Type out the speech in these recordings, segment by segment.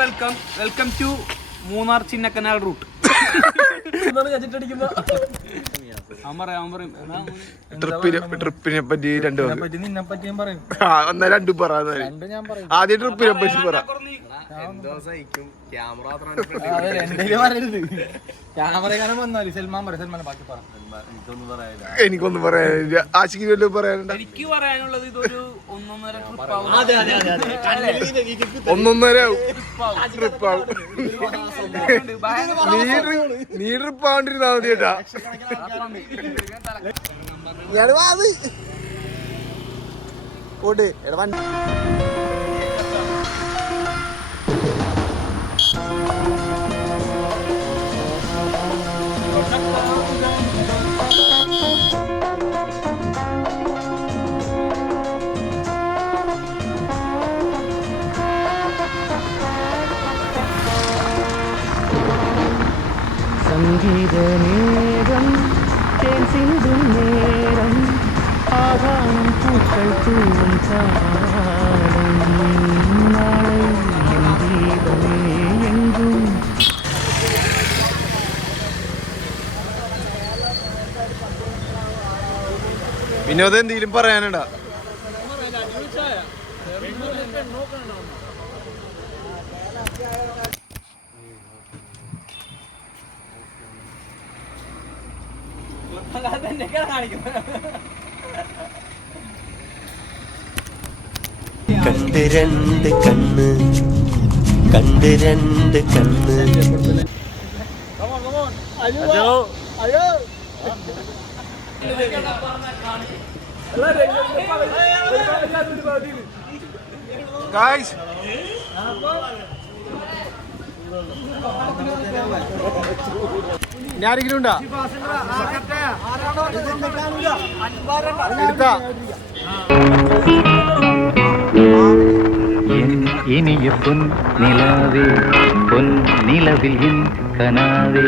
Welcome to Munnar Chinnakanal route. ട്രിപ്പിനെ പറ്റി രണ്ടും ആദ്യം ട്രിപ്പിനെ പറ്റി പറ. എനിക്കൊന്നും പറയാനില്ല. ആശിക്ക് വല്ലതും പറയാനുണ്ട്? എനിക്ക് പറയാനുള്ളത് ഇതൊരു ഒന്നൊന്നര ട്രിപ്പാവും. നീ ട്രിപ്പ് ആവണ്ടിരുന്നാ മതി കേട്ടാ. സംഗീതനേരം തേൻ സിന്ദും നേരം ആകാശം പൂക്കൾ തൂവും ചാരം നാളെ ദീപമേ എങ്കും. വിനോദം എന്തെങ്കിലും പറയാനുണ്ടോ? കണ്ട് രണ്ട് കണ്ണ് കണ്ട് രണ്ട് കണ്ണ്. ഗായ്സ് ഞാനെങ്കിലും ഉണ്ടാ എടുത്താ ഇനിയ പൊൻ നിലാവേ പൊൻ നിലവിൽ എൻ കനാവേ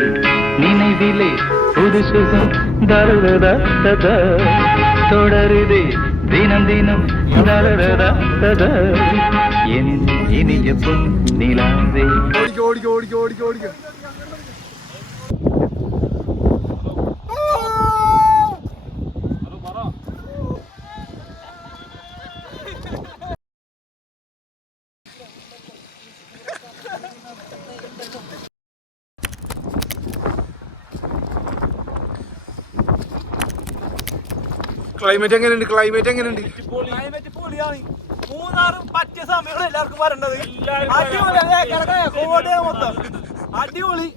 നിனைவிலே புது சுகம் தருதத தொடருதே தினம் தினம் தருதத என் இனிய பொன் நிலாவே. ഓടിക്കോ ഓടിക്കോ ഓടിക്കോ ഓടിക്കോ. ക്ലൈമറ്റ് എങ്ങനെയുണ്ട്? ക്ലൈമറ്റ് എങ്ങനെയുണ്ട്? മൂന്നാറും പറ്റിയ സമയങ്ങൾ എല്ലാവർക്കും വരേണ്ടത്. അടിപൊളി.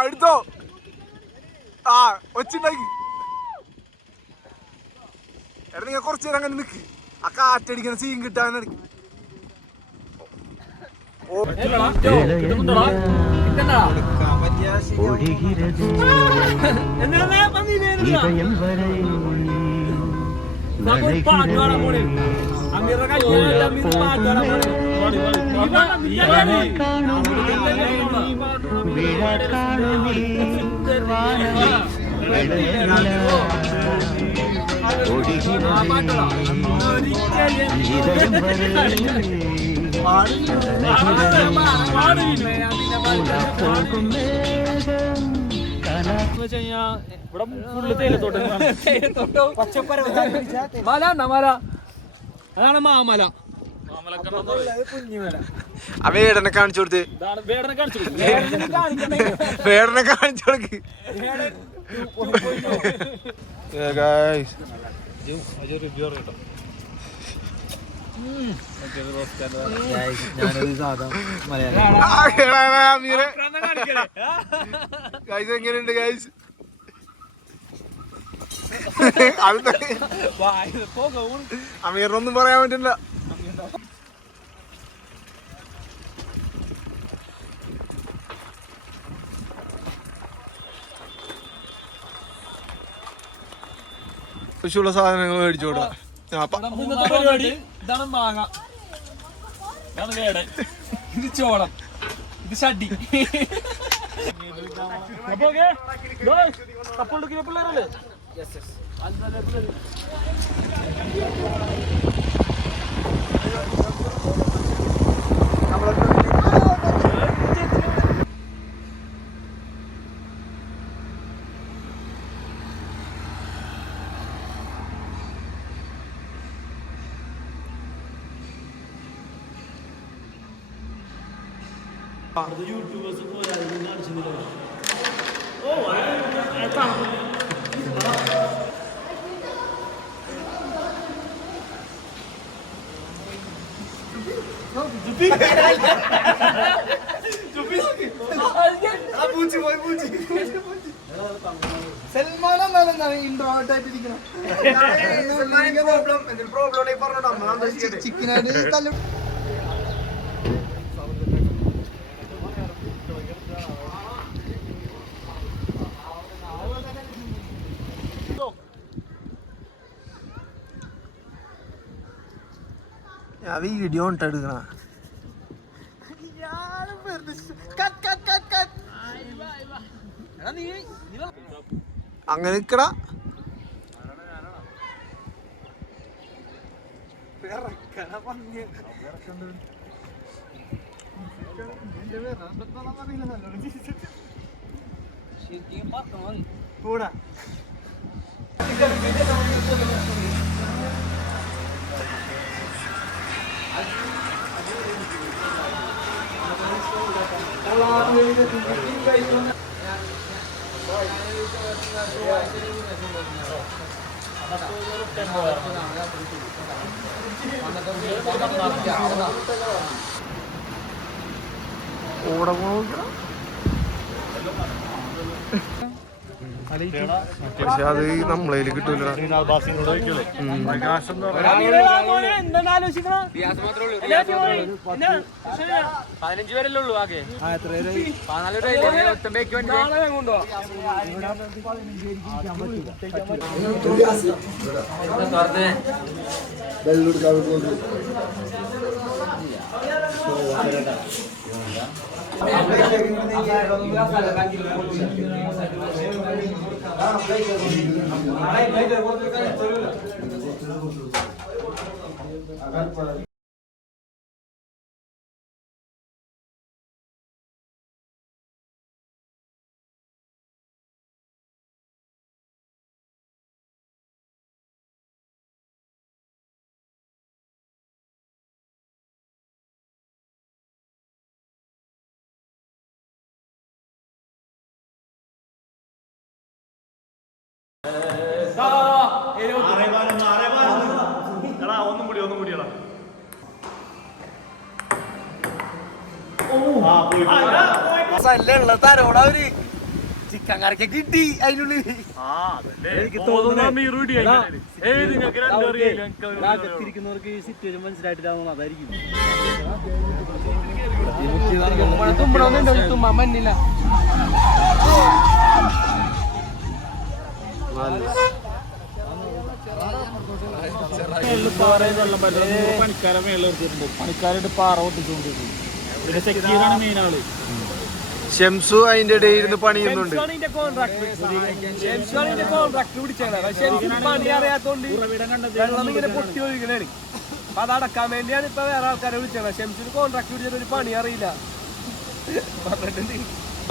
അടുത്തോ ആ ഒച്ചുണ്ടാക്കി. എടാ നിങ്ങൾ കുറച്ചു നേരം അങ്ങനെ നിക്ക്. ആ കാറ്റടിക്കുന്ന സീൻ കിട്ടാനെടുക്കും. ഇവിടെ ഫുള്ള് തേയിലത്തോട്ടം. മല ഉണ്ടോ? മല അതാണ് മാമല. ആ വേടനെ കാണിച്ചു കൊടുത്ത്. വേടനെ കാണിച്ചു കൊടുക്ക്. എങ്ങനെയുണ്ട് ഗൈസ്? അമീറിനൊന്നും പറയാൻ പറ്റില്ല. ആവശ്യമുള്ള സാധനങ്ങൾ മേടിച്ചോടാ. ഇതാണ് മാങ്ങ, ഇതാണ് വേടൻ, ഇത് ചോളം, ഇത് ഷഡ്ഡി കപ്പുണ്ടെങ്കിൽ പിള്ളേരല്ലേ സൽമാനാണ് ഇൻട്രോവേർട്ട് ആയിട്ടിരിക്കണം. ചിക്കനായിട്ട് തല്ലു ഞാൻ വീഡിയോ എടുക്കണ അങ്ങനെ നിക്കടാ. കൂടാ ഓടെ പോകണം. പക്ഷെ അത് നമ്മളതിൽ കിട്ടൂല. ഒന്നും കൂടിയടാ തരോടാ അവര് ചിക്കൻ കറിക്ക് കിട്ടി അതിനുള്ളിൽ. ിരിക്കുന്നവർക്ക് ഈ സിറ്റുവേഷൻ മനസ്സിലായിട്ടില്ല. അതായിരിക്കും മണ്ണില്ല പണിക്കാരെ മേളിൽ എടുത്തിട്ടുണ്ട്. പണിക്കാരായിട്ട് പാറ പൊട്ടിച്ചുകൊണ്ടിരിക്കും. പിന്നെ സെക്യൂരാണ് മെയിൻ ആള്. ഷെംസു അതിന്റെ ഇടയിൽ ഇരുന്ന് പണിയുന്നുണ്ട്. പണി അറിയാത്തോണ്ട് വെള്ളം ഇങ്ങനെ പൊട്ടി ഒഴുകലാണ്. അപ്പൊ അതടക്കാൻ വേണ്ടിയാണ് ഇപ്പൊ വേറെ ആൾക്കാരെ വിളിച്ചത്. ഷെംസിന് കോൺട്രാക്ട് പിടിച്ചിട്ട് ഒരു പണി അറിയില്ല.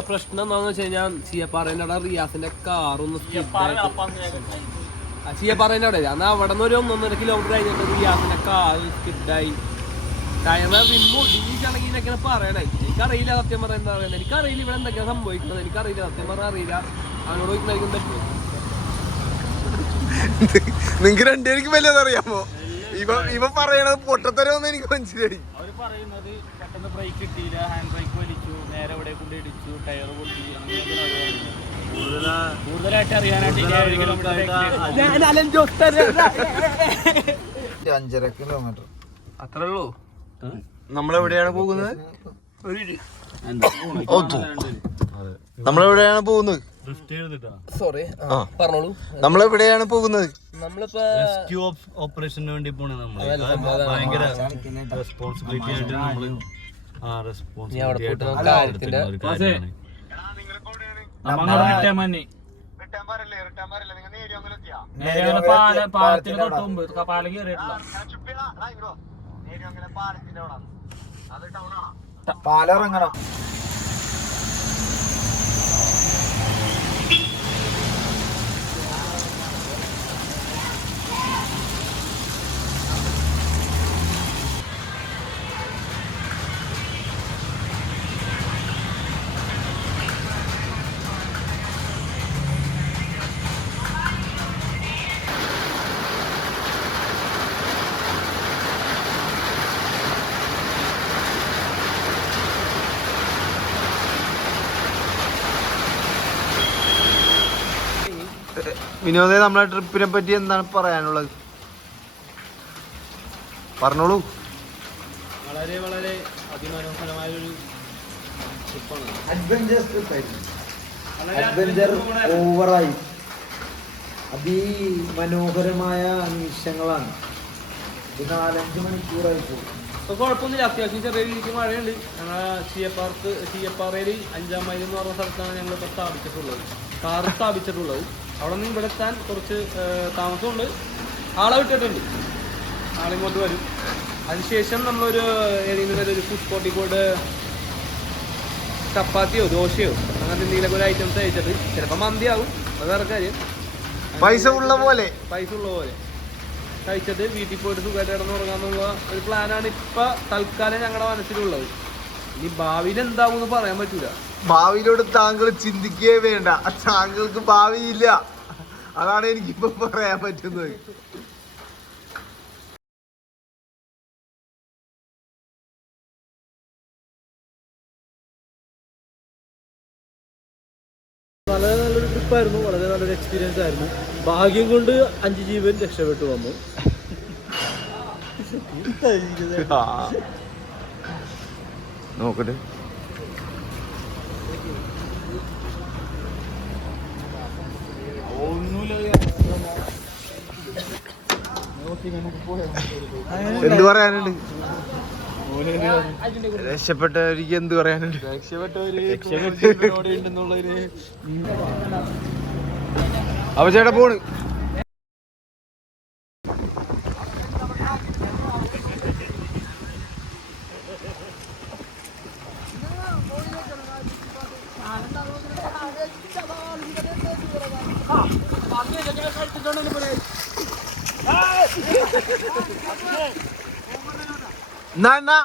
പ്രശ്നം എന്താന്ന് വെച്ച് കഴിഞ്ഞാൽ ചീയപ്പാറേന്റെ അവിടെ റിയാസിന്റെ കാറൊന്ന് ചീയപ്പാറേന്റെ അവിടെ അന്ന് അവിടെ നിന്ന് ഒരു 1.5 കിലോമീറ്റർ കഴിഞ്ഞിട്ട് റിയാസിന്റെ കാർ സ്കിഡായി. ടയറ് റിമ്മ് ഒടിഞ്ഞിട്ടാണെങ്കിലൊക്കെയാണ് പറയണേ. എനിക്കറിയില്ല സത്യം പറഞ്ഞാൽ എന്താ പറയുന്നത്. എനിക്കറിയില്ല ഇവിടെ എന്തൊക്കെയാണ് സംഭവിക്കുന്നത്. എനിക്കറിയില്ല സത്യം പറഞ്ഞാൽ അറിയില്ല. അവനോട് ചോദിക്കുന്നതായിരിക്കും പറ്റും. നിങ്ങക്ക് രണ്ടുപേർക്ക് വല്ലതറിയാമോ? ഇവ പറയണത് പൊട്ടത്തരമെന്ന് എനിക്ക് മനസ്സിലായി. അവര് പറയുന്നത് പെട്ടെന്ന് ബ്രേക്ക് കിട്ടിയില്ല, ഹാൻഡ് ബ്രേക്ക് വലിച്ചു, നേരെ എവിടെ കൊണ്ട് ഇടിച്ചു, ടയർ പൊട്ടി. കൂടുതലായിട്ട് അറിയാനായിട്ട് 7 കിലോമീറ്റർ 5.5 കിലോമീറ്റർ അത്രേ ഉള്ളൂ. നമ്മളെവിടെയാണ് പോകുന്നത്? നമ്മളെവിടെയാണ് പോകുന്നത്? സോറി പറഞ്ഞോളൂ. നമ്മളെവിടെയാണ് പോകുന്നത്? നമ്മളിപ്പോ ഓപ്പറേഷന് വേണ്ടി പോണേ. ഭയങ്കര റെസ്പോൺസിബിലിറ്റി ആയിട്ട് നമ്മള് ഇനി അവിടെ പോയിട്ട് നമുക്ക് കാര്യത്തിന്റെ പാലത്തിന് തൊട്ട് മുമ്പ് പാലം കയറിയിട്ടില്ല. പാലിറങ്ങണം. വിനോദേ, നമ്മളെ ട്രിപ്പിനെ പറ്റി എന്താണ് പറയാനുള്ളത്? പറഞ്ഞോളൂ. വളരെ വളരെ അതിമനോഹരമായ ഒരു ട്രിപ്പാണ്. അഡ്വഞ്ചർ ഓവറായി അതിമനോഹരമായ നിമിഷങ്ങളാണ്. 4-5 മണിക്കൂറായി പോകും. അപ്പോൾ കുഴപ്പമൊന്നുമില്ല. അത്യാവശ്യം ചെറിയ രീതിക്ക് മഴയുണ്ട്. ഞങ്ങൾ ചീയപ്പാറയിൽ 5-ാം മൈൽ എന്ന് പറഞ്ഞ സ്ഥലത്താണ് ഞങ്ങളിപ്പോൾ കാറ് സ്ഥാപിച്ചിട്ടുള്ളത്. അവിടെ നിന്ന് ഇവിടെ എത്താൻ കുറച്ച് താമസമുണ്ട്. ആളെ വിട്ടിട്ടുണ്ട്, ആളിങ്ങോട്ട് വരും. അതിനുശേഷം നമ്മളൊരു ഏതെങ്കിലും ഒരു ഫുഡ് സ്പോട്ടിൽ പോയിട്ട് ചപ്പാത്തിയോ ദോശയോ അങ്ങനത്തെ എന്തെങ്കിലുമൊക്കെ ഒരു ഐറ്റംസ് കഴിച്ചിട്ട് ചിലപ്പോൾ മന്തിയാകും, അത് വേറെ കാര്യം. പൈസ ഉള്ള പോലെ കഴിച്ചിട്ട് വീട്ടിൽ പോയിട്ട് സുഖമായിട്ട് കിടന്നുറങ്ങാന്നുള്ള ഒരു പ്ലാനാണ് ഇപ്പം തൽക്കാലം ഞങ്ങളുടെ മനസ്സിലുള്ളത്. ഇനി ഭാവിയിൽ എന്താവും പറയാൻ പറ്റൂല. ഭാവിയിലോട് താങ്കൾ ചിന്തിക്കുകയേ വേണ്ട. താങ്കൾക്ക് ഭാവിയില്ല, അതാണ് എനിക്കിപ്പോ പറയാൻ പറ്റുന്നത്. വളരെ നല്ലൊരു ട്രിപ്പായിരുന്നു, വളരെ നല്ലൊരു എക്സ്പീരിയൻസ് ആയിരുന്നു. ഭാഗ്യം കൊണ്ട് 5 ജീവൻ രക്ഷപ്പെട്ടു വന്നു. നോക്കട്ടെ. എന്ത് പറയാനുണ്ട്? രക്ഷപ്പെട്ടവർക്ക് എന്ത് പറയാനുണ്ട്? അപ്പൊ ചേട്ടാ പോണ്. എന്നാ